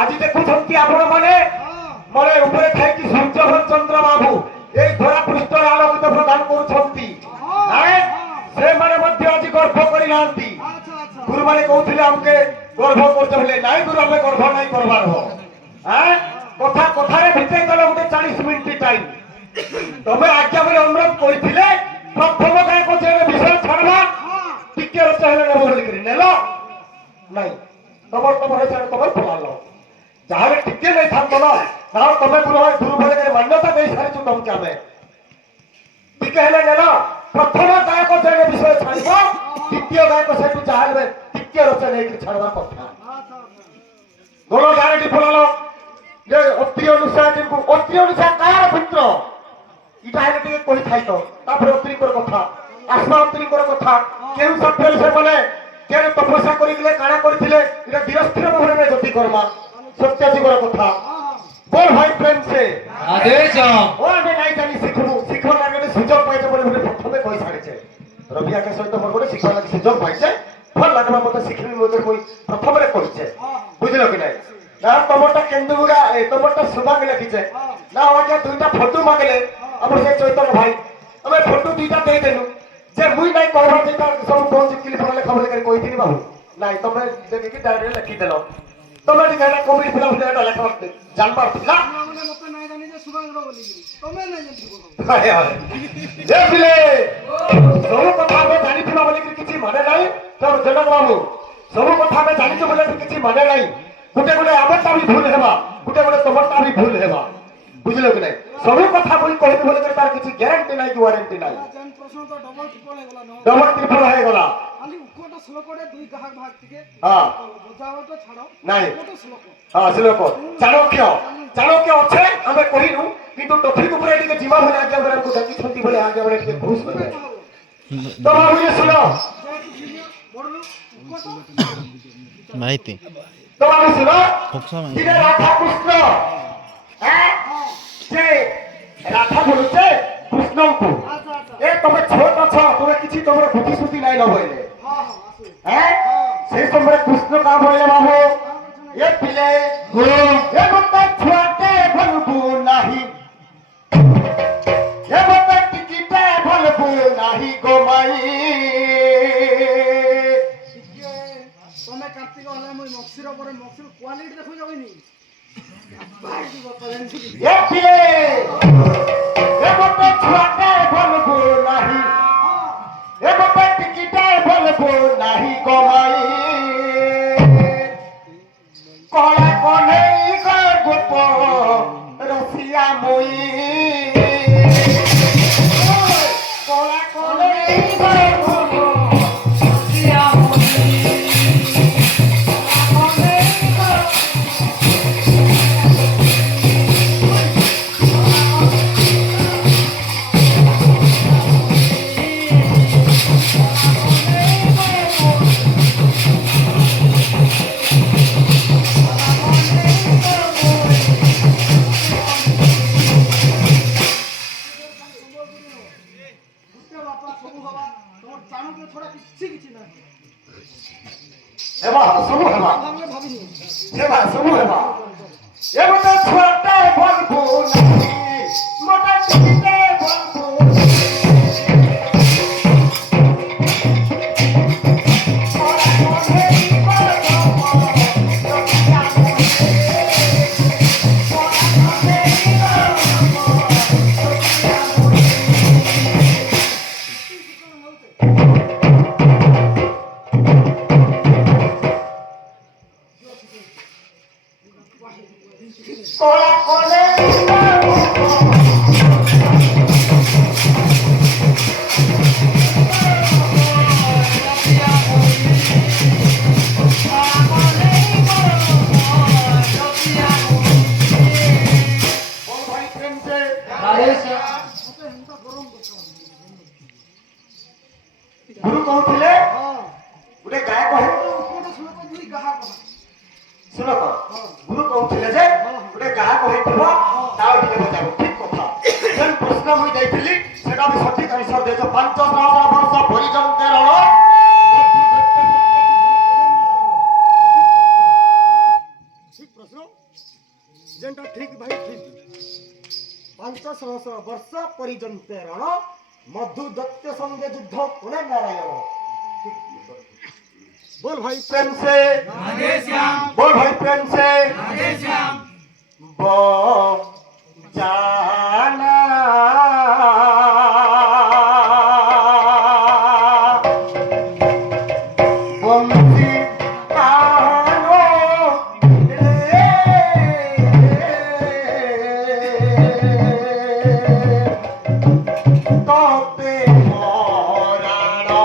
আজি দেখুଛନ୍ତି ଆପଣ ମାନେ ମଳେ ଉପରେ ଥାଇକି ସୂର୍ଯ୍ୟ ଚନ୍ଦ୍ର ବାବୁ এই ଧରା ପୃଷ୍ଠରେ ଆଲୋକିତ ପ୍ରଦାନ କରୁଛନ୍ତି ସେମାନେ ମଧ୍ୟ ଆଜି ଗର୍ଭ କରିନାହାନ୍ତି ଗୁରୁମାନେ କହୁଥିଲେ ଆମକେ ଗର୍ଭ କରୁଛ ହେଲେ ନାଇଁ ଗୁରୁ ଆମେ ଗର୍ଭ ନାଇଁ କରବାର ହୋ କଥା କଥାରେ ଭିତେଇ ଦେଲେ ଗୋଟେ 40 ମିନିଟ୍ ଟାଇମ୍ ତମେ ଆଜ୍ଞା ବୋଲି ଅନୁରୋଧ କରିଥିଲେ ପ୍ରଥମ ଗାୟକ ଯେ ବିଷୟ ଛାଡବା ଟିକେ ରଚ ହେଲେ ନେବ ବୋଲିକିରି ନେଲ ନାଇଁ ତମର ହିସାବରେ ତମର ଫଳାଲ ଯାହାହେଲେ ଟିକେ ନେଇ ଥାନ୍ତ ନା କାରଣ ତମେ ଗୁରୁ ବୋଲିକିରି ମାନ୍ୟତା ଦେଇ ସାରିଛୁ ତମକେ ଆମେ ଟିକେ ହେଲେ ନେଲ ପ୍ରଥମ ଗାୟକ ଯେ ବିଷୟ ଛାଡିବ ଦ୍ୱିତୀୟ ଗାୟକ ସେଠୁ ଯାହାହେଲେ ଟିକେ ରଚ ନେଇକି ଛାଡବା କଥା ଗୋଳ ଗାଁରେ ଫଳାଲ ଯେ ଅତ୍ରି ଅନୁସାର କାହାର ପୁତ୍ର ଇଟା ହେଲେ ଟିକେ କହିଥାଇ ତ ତାପରେ ଅତ୍ରିଙ୍କର କଥା ଆସ୍ମା ଅତ୍ରିଙ୍କର କଥା କେଉଁ ସତ୍ୟରେ ସେମାନେ କେଉଁ ତପସ୍ୟା କରିଥିଲେ କାଣା କରିଥିଲେ ଏଟା ଧୀରସ୍ଥିର ଭାବରେ ଗତି କର୍ମା ସତ୍ୟଜୀବର କଥା बोल भाई प्रेम से आदेश ओ आमे নাই জানি শিখবো শিখবার লাগে সুযোগ পাইছে বলে প্রথমে কই ছাড়ছে রবি আকে সহিত মোর গোটে শিখবার লাগে সুযোগ পাইছে ভাল লাগবা মতে শিখবি মতে কই প্রথমে কইছে বুঝলো কি নাই না তোমারটা কেন্দুগুড়া তোমারটা সুমাগে লিখিছে না ওকে দুইটা ফটো মাগলে আমার সে চৈতন্য ভাই আমি ফটো দুইটা দেই দেলু যে মুই নাই কইবা যেটা সব কোন জিকিলি পড়লে খবর করে কইতিনি বাবু নাই তুমি দেখি ডাইরেক্ট লিখি দেলো তুমি ঠিক এটা কমিটি ফিলা ফিলা এটা লেখা জানবার না মানে মতে নাই জানি যে সুভাগ্র বলি তুমি নাই জানি হায় হায় এ পিলে সব কথা আমি জানিছিলা বলে কিছু মানে নাই তোর জনক বাবু সব কথা আমি জানিছো বলে কিছু মানে নাই গুটে গুটে আমারটা भी ভুল হেবা গুটে গুটে তোমারটা भी ভুল হেবা বুঝলো কি নাই সব কথা বলি কইতে বলে তার কিছু গ্যারান্টি নাই কি ওয়ারেন্টি নাই জান প্রশ্ন তো ডবল ট্রিপল হয়ে গলা ডবল ট্রিপল হয়ে গলা খালি উকোটা শ্লোকরে দুই কাহাক ভাগ থেকে হ্যাঁ বুঝাওটা ছাড়ো নাই উকোটা শ্লোক হ্যাঁ শ্লোক চাণক্য আছে আমি কহিনু কিন্তু টপিক উপরে টিকে জিমা বলে আগে আমরা কো ডাকি ছন্তি বলে আগে আমরা টিকে ঘুষ করে তো বাবু ये सुनो বড়লো উকোটা माहिती তো বাবু শুনো ফকসা মাহিতি কিরে রাধা কৃষ্ণ হ্যাঁ যে রাধা বলছে কৃষ্ণଙ୍କୁ আচ্ছা আচ্ছা এ তুমি ছোট ছ তুমি কিছু তোমার বুদ্ধি সুদ্ধি নাই না বইলে হ্যাঁ হ্যাঁ আসু হ্যাঁ সেই সময় কৃষ্ণ কা বইলে বাবু এ পিলে এ বতা ছুয়াতে ভলবু নাহি এ বতা টিকিটে ভলবু নাহি গো মাই তুমি কার্তিক হলে মই মক্সির উপরে মক্সির কোয়ালিটি দেখো যাবেনি ভাই কি কথা জানিস এ পিলে এ বতা ছুয়াতে ভলবু নাহি এ বতা টিকিটে ভলবু নাহি গো মাই কলা কনে গোপ রসিয়া মই কলা কনে গোপ রসিয়া মই হেবা সবু হেবা হেবা সবু হেবা এ বতা ছুয়াতে ভলবু নাহি প্রেম সে ମତେ ହେନ୍ତା ଗରମ ଦରକାର ଗୁରୁ କହୁଥିଲେ ହଁ ଗୋଟେ ଗାୟକ ହେ ଉପରଟା ଶୁଣ ତ ଦୁଇ ଗାହା କହ ଶୁଣ ତ ଗୁରୁ କହୁଥିଲେ ଯେ ଗୋଟେ ଗାୟକ ହେଇଥିବ ତା ଟିକେ ବଜାବ ଠିକ କଥା ଯେନ୍ ପ୍ରଶ୍ନ ମୁଇଁ ଦେଇଥିଲି ସେଟା ବି ସଠିକ ଆନ୍ସର ଦେଇଛ 5,000 ବର୍ଷ ପରିଜନ କେରଳ ଠିକ ପ୍ରଶ୍ନ ଯେନ୍ଟା ଠିକ ଭାଇ ଠିକ 5,000 ବର୍ଷ ପରିଜନ କେରଳ मधु दत्त संगे युद्ध कोने नारायण बोल भाई प्रेम से राधे श्याम बोल भाई प्रेम से राधे श्याम बो जाना बंसी कानो तोते मोरानो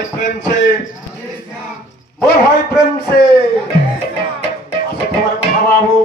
भाई प्रेम से बोल भाई प्रेम से আসো তোমার কথা বাবু